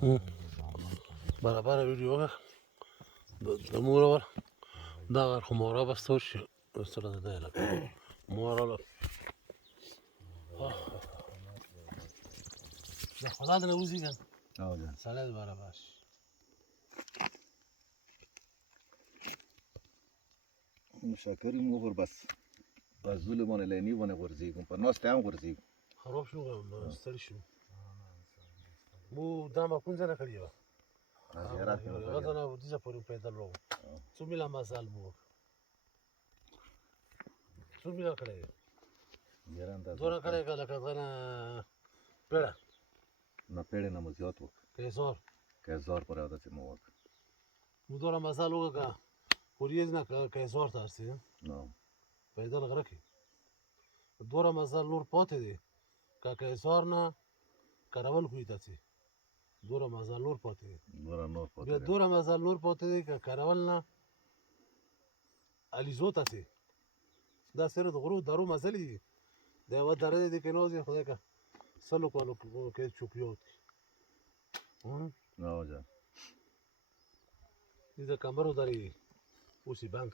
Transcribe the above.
برابر ویډیو د مور ور دا غر خو مورا بسته شي سره د دی لکه مورا د خدا د نه وځي که سړی د برابر شي شکرې مو بس په زولې باندې لیني باندې غورځېږم په ناستې هم غورځېږم خراب شو ستړي شو مو دا ما کوم ځای نه کړې وه هغه ځای نه دېځه پورې پیدل راغلو څو میله مزل مو وکړ څو میله کړی دی دونه کړی که لکه دغه نه پیړه نه پیړې نه مو زیات وکړ که 1000 پورې داسې مو وکړ مو دونه مزل وکړ که پوریز نه که 1000 ته رسېدم پیدل غره کې دوره مزل نور پاتې دی که 1000 نه کراول کوی ته ځې دوره مزل نور پاتې دی بیا دوره مزل نور پاتې دی که کراول نه علیزو ته ځې دا صرف د غرو درو مزلې دي د یوه دره دی دې کې ناست خدای که سلو کالو کې چوپیات دي د کمرو درې اوس یې بند